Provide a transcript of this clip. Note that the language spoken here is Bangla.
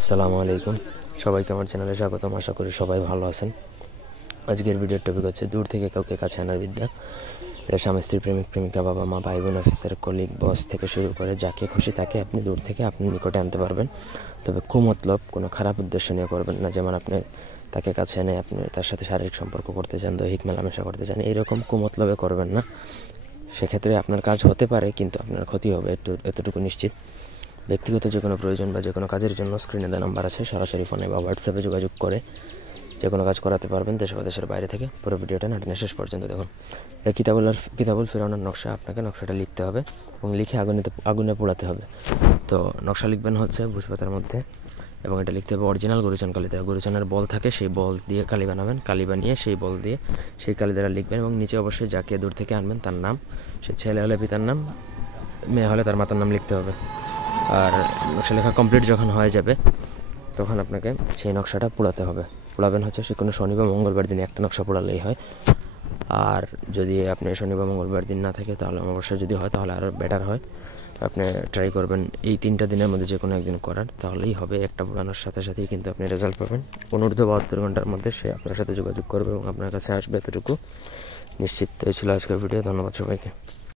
আসসালামু আলাইকুম, সবাইকে আমার চ্যানেলে স্বাগতম। আশা করি সবাই ভালো আছেন। আজকের ভিডিওর টপিক হচ্ছে দূর থেকে কাউকে কাছে আনার বিদ্যা। এটা স্বামী স্ত্রী, প্রেমিক প্রেমিকা, বাবা মা, ভাই বোন, অফিসের কলিগ, বস থেকে শুরু করে যাকে খুশি তাকে আপনি দূর থেকে আপনি নিকটে আনতে পারবেন। তবে কুমতলব কোনো খারাপ উদ্দেশ্য নিয়ে করবেন না। যেমন আপনি তাকে কাছে এনে আপনি তার সাথে শারীরিক সম্পর্ক করতে চান, দৈহিক মেলামেশা করতে চান, এইরকম কুমতলবে করবেন না। সেক্ষেত্রে আপনার কাজ হতে পারে, কিন্তু আপনার ক্ষতি হবে, এতটুকু নিশ্চিত। ব্যক্তিগত যে কোনো প্রয়োজন বা যে কোনো কাজের জন্য স্ক্রিনে দেওয়া নাম্বার আছে, সরাসরি ফোনে বা হোয়াটসঅ্যাপে যোগাযোগ করে যে কোনো কাজ করাতে পারবেন, দেশ বা দেশের বাইরে থেকে। পুরো ভিডিওটা নাটনের শেষ পর্যন্ত দেখুন। এটা কিতাবুল ফিরআউনের নকশা। আপনাকে নকশাটা লিখতে হবে এবং লিখে আগুনে পোড়াতে হবে। তো নকশা লিখবেন হচ্ছে ভুজপাতার মধ্যে, এবং এটা লিখতে হবে অরিজিনাল গুরুচান কালি দ্বারা। গুরুচানের বল থাকে, সেই বল দিয়ে কালি বানাবেন। কালি বানিয়ে সেই বল দিয়ে সেই কালি দ্বারা লিখবেন, এবং নিচে অবশ্যই যাকে দূর থেকে আনবেন তার নাম, সে ছেলে হলে পিতার নাম, মেয়ে হলে তার মাতার নাম লিখতে হবে। আর নকশা লেখা কমপ্লিট যখন হয়ে যাবে তখন আপনাকে সেই নকশাটা পোড়াতে হবে। পোড়াবেন হচ্ছে সে কোনো শনি বা মঙ্গলবার দিনে, একটা নকশা পোড়ালেই হয়। আর যদি আপনি শনি বা মঙ্গলবার দিন না থাকে, তাহলে অবশ্যই যদি হয় তাহলে আরও বেটার হয়। আপনি ট্রাই করবেন এই 3টা দিনের মধ্যে যে কোনো একদিন করার, তাহলেই হবে। একটা পোড়ানোর সাথে সাথেই কিন্তু আপনি রেজাল্ট পাবেন। 15-72 ঘন্টার মধ্যে সে আপনার সাথে যোগাযোগ করবে এবং আপনার কাছে আসবে, এতটুকু নিশ্চিত। এই ছিল আজকের ভিডিও। ধন্যবাদ সবাইকে।